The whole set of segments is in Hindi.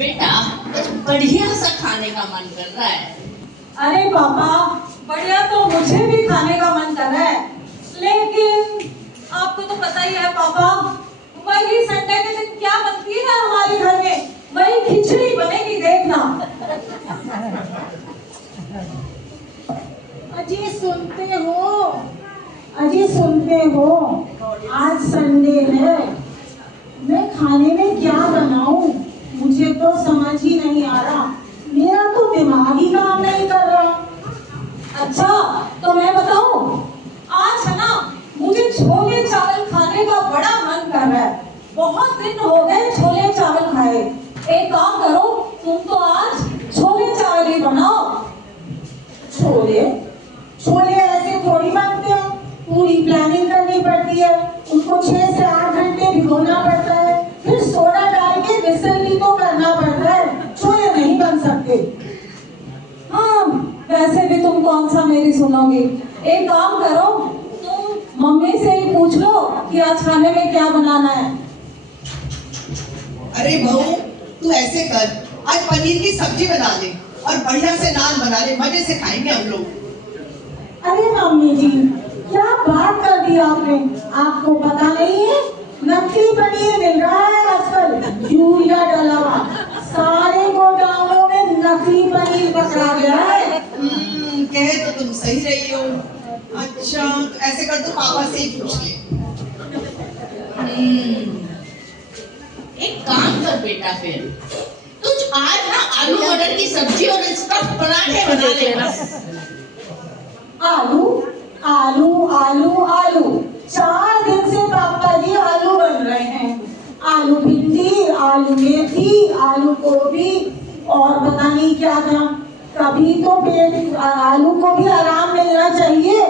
बेटा कुछ बढ़िया सा खाने का मन कर रहा है। अरे पापा, बढ़िया तो मुझे भी खाने का मन कर रहा है, लेकिन आपको तो पता ही है पापा, वही संडे के दिन क्या बनती है हमारे घर में, वही खिचड़ी बनेगी, देखना। अजी सुनते हो, आज संडे है, मैं खाने में क्या बनाऊं, मुझे तो समझ ही नहीं आ रहा, मेरा तो दिमाग ही काम नहीं कर रहा। अच्छा तो मैं बताऊं, आज है ना, मुझे छोले चावल खाने का बड़ा मन कर रहा है, बहुत दिन हो गए छोले चावल खाए। एक काम करो, तुम तो आज छोले चावल ही बनाओ। छोले ऐसे थोड़ी बनते हैं, पूरी प्लानिंग करनी पड़ती है, उनको 6 से 8 घंटे भिगोना पड़ता है, फिर सोडा डाल के विसल भी तो करना पड़ता है, छोले नहीं बन सकते। हाँ, वैसे भी तुम कौन सा मेरी सुनोगी। एक काम करो, तुम मम्मी से ही पूछ लो कि आज खाने में क्या बनाना है। अरे बहू, तू ऐसे कर, आज पनीर की सब्जी बना ले और बढ़िया से नान बना ले, मजे से खाएंगे हम लोग। अरे मम्मी जी, क्या बात कर दी आपने, आपको पता नहीं है, नकली पनीर मिल रहा है आजकल, यूरिया डला हुआ, सारे गोदामों में नकली पनीर पकड़ा गया है। कहे तो तुम सही रही हो। अच्छा तो ऐसे कर, तो पापा से ही पूछ ले। एक काम कर बेटा, फिर तुझ आज ना आलू मटर की सब्जी और स्टफ पराठे बना लेना। आलू आलू आलू आलू 4 दिन से पापा जी आलू बन रहे हैं, आलू भिंडी, आलू मेथी, आलू गोभी और पता नहीं क्या था। कभी तो पेट, आलू को भी आराम मिलना चाहिए।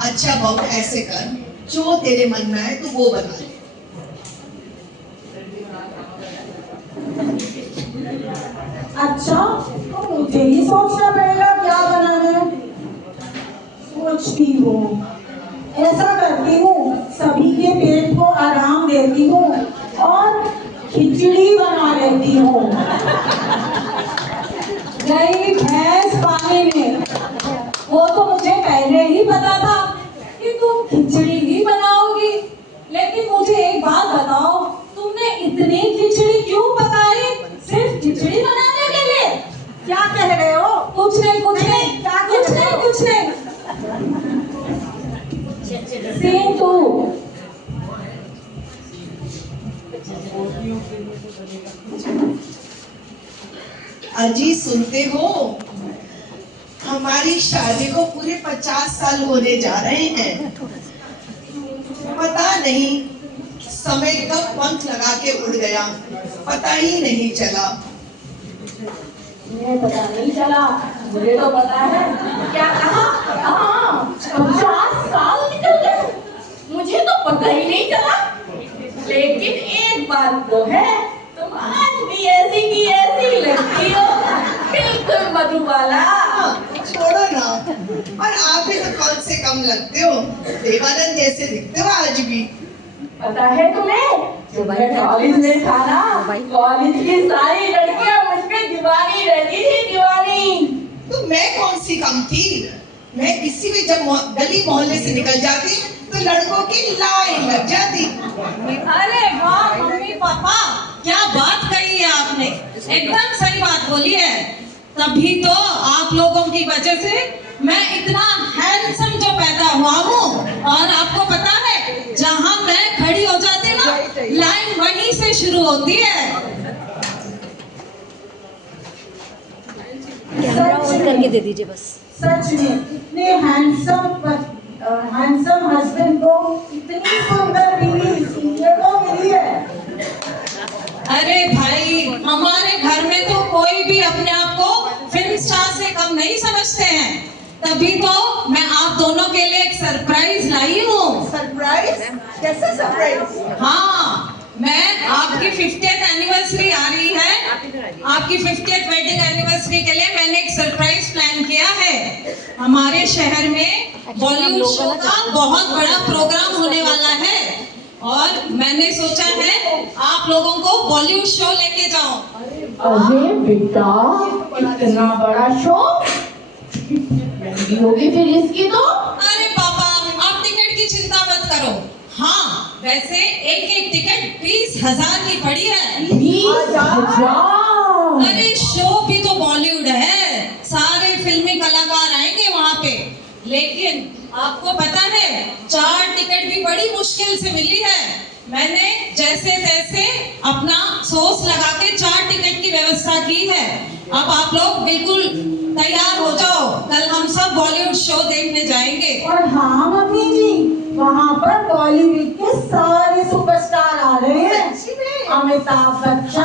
अच्छा बहू, ऐसे कर, जो तेरे मन में आए तू वो बना ले। अच्छा तो मुझे ही सोचना पड़ेगा क्या बनाना है। सोचती हूँ, ऐसा करती हूँ, सभी के पेट को आराम देती हूँ और खिचड़ी बना लेती हूँ। गई भैंस पानी में, वो तो मुझे पहले ही पता था कि तुम खिचड़ी ही बनाओगी, लेकिन मुझे एक बात बताओ, तुमने इतनी खिचड़ी क्यों पकाई, सिर्फ खिचड़ी बनाने के लिए? क्या कह रहे हो? कुछ नहीं, कुछ नहीं, कुछ नहीं, कुछ नहीं। सीन 2। अजी सुनते हो, हमारी शादी को पूरे 50 साल होने जा रहे हैं। पता नहीं समय कब पंख लगा के उड़ गया, पता ही नहीं चला। मुझे पता नहीं चला, मुझे तो पता है। क्या कहा? 50 साल निकल गए, मुझे तो पता ही नहीं चला। लेकिन एक बात तो है, तुम आज भी ऐसी की ऐसी लगती हो, बिल्कुल मधुबाला। छोड़ो ना, और आप भी तो कौन से कम लगते हो, देवानंद जैसे दिखते हो आज भी। पता है तुम्हें, जब मैं कॉलेज में था ना, कॉलेज की सारी लड़कियां मुझ पे दीवानी रहती थी, दीवानी। तो मैं कौन सी कम थी, मैं किसी भी जब गली मोहल्ले से निकल जाती तो लड़कों की लाइन लग जाती। अरे वाह मम्मी पापा, क्या बात कही है आपने, एकदम सही बात बोली है। तभी तो आप लोगों की वजह से मैं इतना हैंडसम जो पैदा हुआ हूँ, और आपको पता है जहाँ मैं खड़ी हो जाती ना, लाइन वहीं से शुरू होती है। कैमरा ऑन करके दे दीजिए बस। सच में इतने हैंडसम हस्बैंड को इतनी सुंदर बीवी सीने को मिली है। अरे भाई, हमारे घर में तो कोई भी अपने आप को फिल्म स्टार से कम नहीं समझते हैं, तभी तो मैं आप दोनों के लिए एक सरप्राइज लाई हूँ। सरप्राइज? कैसा सरप्राइज? हाँ, मैं आपकी 50th एनिवर्सरी आ रही है, आपकी 50th वेडिंग एनिवर्सरी के लिए मैंने एक सरप्राइज प्लान किया है। हमारे शहर में बॉलीवुड शो का बहुत बड़ा प्रोग्राम होने वाला है, और मैंने सोचा है आप लोगों को बॉलीवुड शो लेके जाऊं। अरे बेटा, इतना बड़ा शो महंगी होगी फिर इसकी तो। अरे पापा, आप टिकट की चिंता मत करो। हाँ, वैसे एक एक टिकट 20,000 की पड़ी है। 20,000? अरे शो भी तो बॉलीवुड है, सारे फिल्मी कलाकार आएंगे वहाँ पे। लेकिन आपको पता है 4 टिकट भी बड़ी मुश्किल से मिली है। मैंने जैसे तैसे अपना सोच लगा के 4 टिकट की व्यवस्था की है। अब आप लोग बिल्कुल तैयार हो जाओ, कल हम सब बॉलीवुड शो देखने जाएंगे। और हाँ मम्मी जी, वहाँ पर बॉलीवुड के सारे सुपरस्टार आ रहे हैं। अमिताभ बच्चन,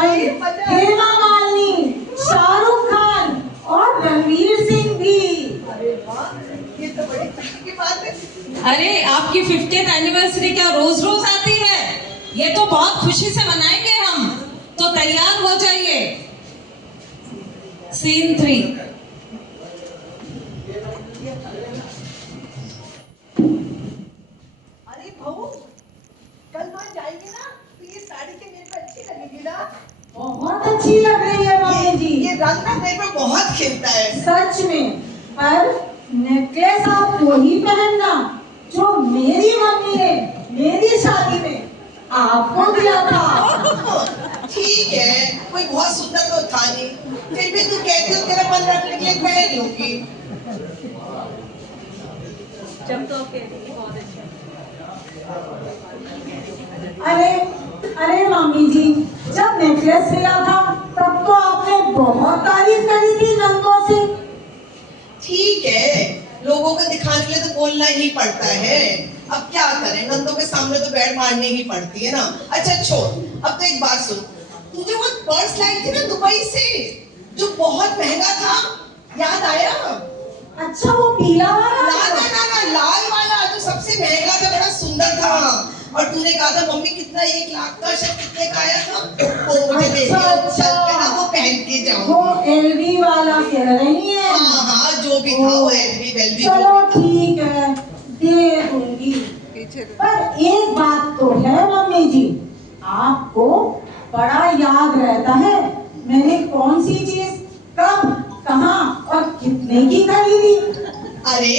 हेमा मालिनी, शाहरुख खान और रणवीर सिंह भी। ये तो बड़ी खुशी की बात है। अरे आपकी 50th एनिवर्सरी क्या रोज रोज आती है? ये तो बहुत खुशी से मनाएंगे हम, तो तैयार हो जाइए। सीन 3। अरे बहू, कल वहाँ जाएगी ना तो ये साड़ी के मेरे पे अच्छी लगेगी ना। बहुत अच्छी लग रही है मम्मी जी, ये रंग ना मेरे पे बहुत खिलता है। सच में। पर नेकलेस आप वही पहनना जो मेरी मम्मी ने मेरी शादी में आपको दिया था। ठीक है, कोई बहुत सुंदर तो था नहीं, फिर भी तू कहती हो तेरा मन रखने के लिए पहन लूंगी। अरे अरे मम्मी जी, जब नेकलेस मिला था तब तो आपने बहुत तारीफ करी थी रंगों से। ठीक है, लोगों को दिखाने के लिए तो बोलना ही पड़ता है। अब क्या करें, नंदों के सामने तो बैठ मारनी ही पड़ती है ना। अच्छा छोड़, अब तो एक बात सुन, तुझे वो पर्स लाई थी ना दुबई से, जो बहुत महंगा था, याद आया? अच्छा वो पीला वाला? ना लाल वाला जो सबसे महंगा था, बड़ा सुंदर था। और तूने कहा था मम्मी कितना 1 लाख का, शायद कितने का आया था, वो मुझे दे दिया। चल मैं ना वो पहन के जाऊंगी। वो एलवी वाला कह रही है? हाँ, जो भी था वो एलवी वेलवी। चलो ठीक है, दे दूंगी। पर एक बात तो है मम्मी जी, आपको बड़ा याद रहता है मैंने कौन सी चीज कब, कहाँ और कितने की खरीदी। अरे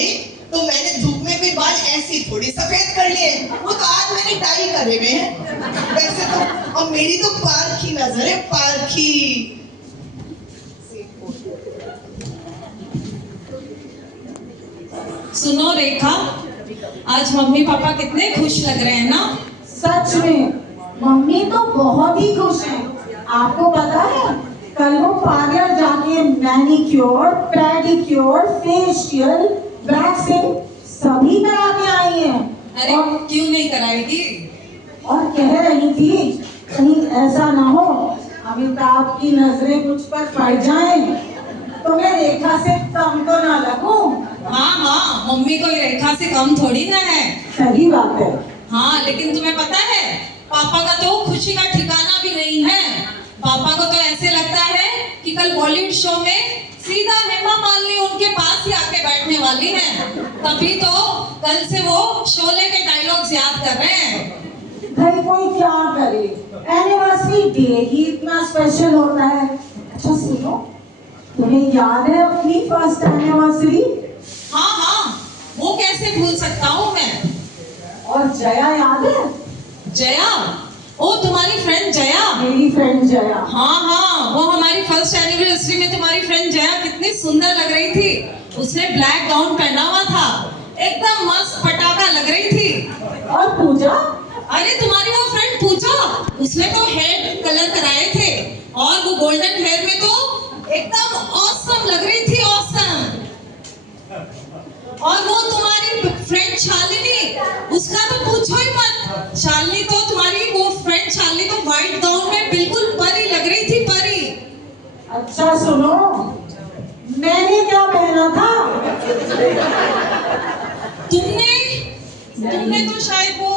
तो मैंने धूप में भी बाल ऐसी थोड़ी सफेद कर लिए, वो तो आज मैंने डाई करे हुए हैं। वैसे तो और मेरी तो पारखी नजर है, पारखी। सुनो रेखा, आज मम्मी पापा कितने खुश लग रहे हैं ना? सच में मम्मी तो बहुत ही खुश हैं। आपको पता है कल वो पार्लर जाके मैनिक्योर, पेडिक्योर, फेशियल, वैक्सिंग सभी करा के आई हैं। अरे क्यों नहीं कराएगी? और कह रही थी कहीं ऐसा ना हो अमिताभ की नजरें मुझ पर पड़ जाएं तो मैं रेखा से कम तो ना लगूं। हाँ, मम्मी कोई रेखा से कम थोड़ी ना है। सही बात है। हाँ, लेकिन तुम्हें पता है पापा का तो खुशी का ठिकाना भी नहीं है। पापा को तो ऐसे लगता है कि कल बॉलीवुड शो में सीधा हेमा मालिनी उनके पास ही आके बैठने वाली है। तभी तो कल से वो शोले के डायलॉग्स याद कर रहे हैं। भाई कोई क्या करे, एनिवर्सरी डे ही इतना स्पेशल होता है। अच्छा सुनो, तुम्हें याद है अपनी फर्स्ट एनिवर्सरी? हाँ, वो कैसे भूल सकता हूँ मैं। और जया याद है? जया? ओ तुम्हारी फ्रेंड जया? मेरी फ्रेंड जया। हाँ, वो हमारी फर्स्ट एनिवर्सरी में तुम्हारी फ्रेंड जया कितनी सुंदर लग रही थी। उसने ब्लैक गाउन पहना हुआ था, एकदम मस्त पटाखा लग रही थी। और पूजा? अरे तुम्हारी वो फ्रेंड पूजा, उसने तो हेयर कलर कराए थे और वो गोल्डन हेयर में तो एकदम ऑसम लग रही थी, ऑसम। और वो तुम्हारी फ्रेंड शालिनी, उसका तो पूछो ही मत। शालिनी तो तुम्हारी वो फ्रेंड शालिनी तो व्हाइट गाउन में बिल्कुल परी लग रही थी, परी। अच्छा सुनो, मैंने क्या पहना था? तुमने तो शायद वो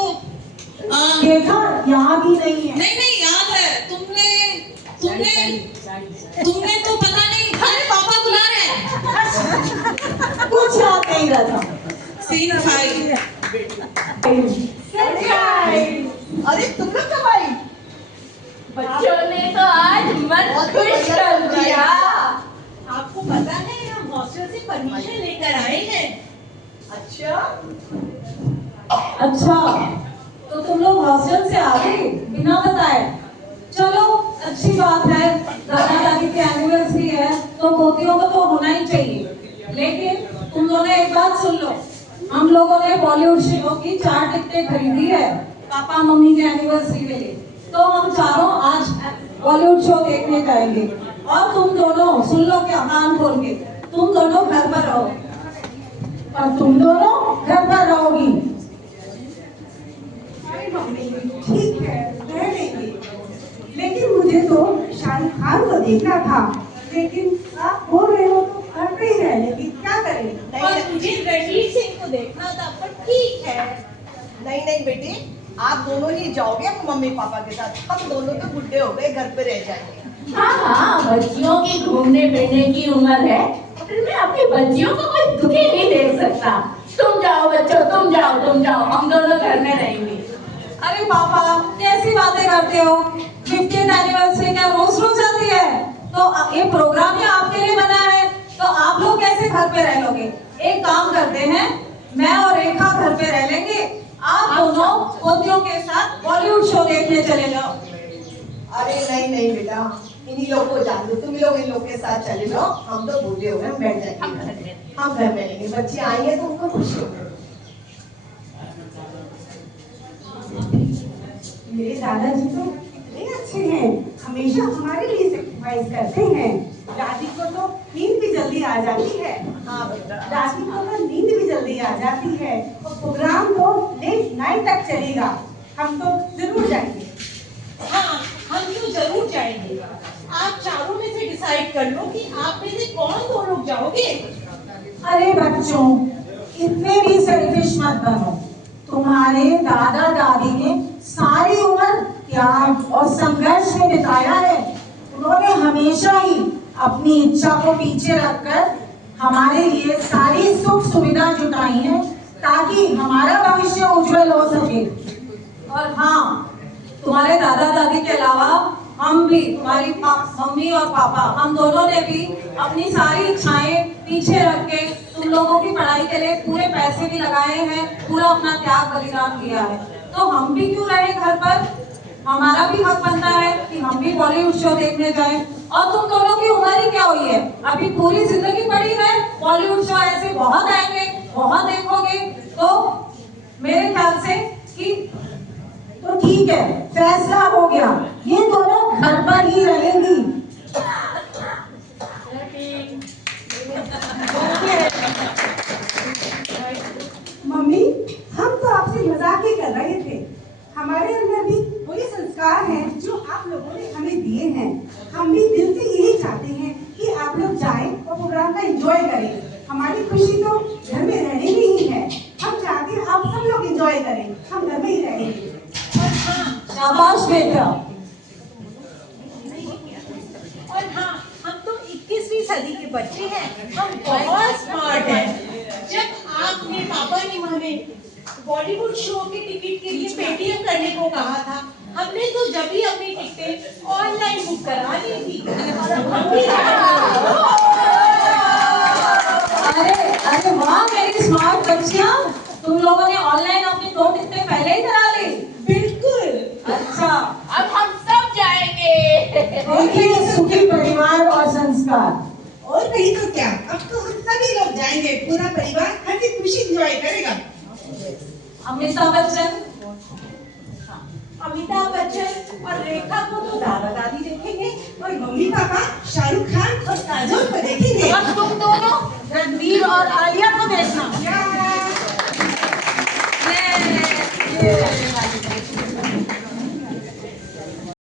देखा, याद ही नहीं है। नहीं याद है। तुमने तो पता नहीं। अरे पापा बुला रहे हैं। कुछ याद नहीं रहता। सीन 5। सरप्राइज। दोनों ने तो आज मन खुश कर दिया। आपको पता है हम हॉस्टल से परमिशन लेकर आए हैं। अच्छा अच्छा, तो तुम लोग हॉस्टल से आ गए बिना बताए। चलो अच्छी बात है, दादा दादी की एनिवर्सरी है तो पोतियों को तो होना ही चाहिए। लेकिन तुम दोनों एक बात सुन लो, हम लोगों ने बॉलीवुड शो की 4 टिकटें खरीदी है पापा मम्मी की एनिवर्सरी के लिए, तो हम चारों आज बॉलीवुड शो देखने जाएंगे। और तुम दोनों सुन लो क्या, कान खोल के, तुम दोनों घर पर रहो और तुम दोनों घर पर रहोगी। ठीक है, रह लेंगे। लेकिन मुझे तो शाहरुख खान को देखना था, लेकिन आप बोल रहे हो तो घर पे ही रह लेंगे, क्या करें? और मुझे रणवीर सिंह को देखना था, पर ठीक है। नहीं नहीं बेटी, आप दोनों ही जाओगे अपने मम्मी पापा के साथ। हम दोनों तो बुढ़े हो गए, घर पे रह जाएंगे। हाँ हाँ, बच्चियों की घूमने फिरने की उम्र है, फिर मैं अपनी बच्चियों को कोई दुखी नहीं देख सकता। तुम जाओ बच्चों, तुम जाओ, हम दोनों घर में रहेंगे। अरे पापा कैसी बातें करते हो, 50th एनिवर्सरी क्या रोज रोज आती है? तो ये प्रोग्राम ही आपके लिए बना है, तो आप लोग कैसे घर पे रह लोगे? एक काम करते हैं, मैं और रेखा घर पे रह लेंगे, आप दोनों पोतियों के साथ बॉलीवुड शो देखने चले जाओ। अरे नहीं नहीं बेटा, इन्हीं लोग को जान दो, तुम लोग इन लोग के साथ चले जाओ। हम तो बूढ़े हो गए, हम बैठ जाएंगे, हम घर में रहेंगे। बच्चे आएंगे तो उनको खुशी होगी। मेरे दादाजी तो इतने अच्छे हैं, हमेशा हमारे लिए सेक्रीफाइस करते हैं। दादी को तो नींद भी जल्दी आ जाती है। हाँ बेटा, दादी को तो नींद भी जल्दी आ जाती है और प्रोग्राम तो लेट नाइट तक चलेगा। हम तो जरूर जाएंगे। हाँ, हम तो जरूर जाएंगे। आप चारों में से डिसाइड कर लो कि आप में से कौन 2 लोग जाओगे। अरे बच्चों, इतने भी सेल्फिश मत बनो। तुम्हारे दादा दादी ने सारी उम्र त्याग और संघर्ष में बिताया है। उन्होंने हमेशा ही अपनी इच्छा को पीछे रखकर हमारे लिए सारी सुख सुविधा जुटाई है, ताकि हमारा भविष्य उज्जवल हो सके। और हाँ, तुम्हारे दादा दादी के अलावा हम भी, तुम्हारी मम्मी और पापा, हम दोनों ने भी अपनी सारी इच्छाएं पीछे रख के तुम लोगों की पढ़ाई के लिए पूरे पैसे भी लगाए हैं, पूरा अपना त्याग बलिदान किया है। तो हम भी क्यों रहे घर पर? हमारा भी हक बनता है कि हम भी बॉलीवुड शो देखने जाएं। और तुम दोनों की उम्र ही क्या हुई है, अभी पूरी जिंदगी पड़ी है। बॉलीवुड शो ऐसे बहुत आएंगे, बहुत देखोगे, तो मेरे ख्याल से कि तो ठीक है, फैसला हो गया, ये दोनों घर पर ही रहेंगी। मम्मी, हम तो आपसे मजाक ही कर रहे थे। हमारे अंदर भी वही संस्कार हैं जो आप लोगों ने हमें दिए हैं। हम भी दिल से यही चाहते हैं कि आप लोग जाएं और प्रोग्राम का एंजॉय करें। हमारी खुशी तो घर में रहने में ही है। हम चाहते हैं आप सब लोग एंजॉय करें, हम घर में ही रहेंगे। शाबाश बेटा। और हाँ, हम तो 21वीं सदी के बच्चे हैं, हम बहुत स्मार्ट हैं। जब आपने पापा ने हमें बॉलीवुड शो के टिकट के लिए पेटीएम करने को कहा था, हमने तो जब ही अपनी टिकटें ऑनलाइन बुक करा ली थी। और अब हम भी अरे वाह मेरी स्मार्ट बच्चियां, तुम लोगों ने ऑनलाइन अपनी 2 टिकटें पहले ही करा ली। बिल्कुल। अच्छा, अब हम सब जाएंगे। देखिए सुखी परिवार और संस्कार। और नहीं तो क्या, अब तो हम सभी लोग जाएंगे, पूरा परिवार हंसी खुशी एंजॉय करेगा। अमिताभ बच्चन, अमिताभ बच्चन और रेखा को तो दादा दादी देखेंगे, और मम्मी पापा शाहरुख खान और काजोल को देखेंगे। और तुम दोनों रणवीर और आलिया को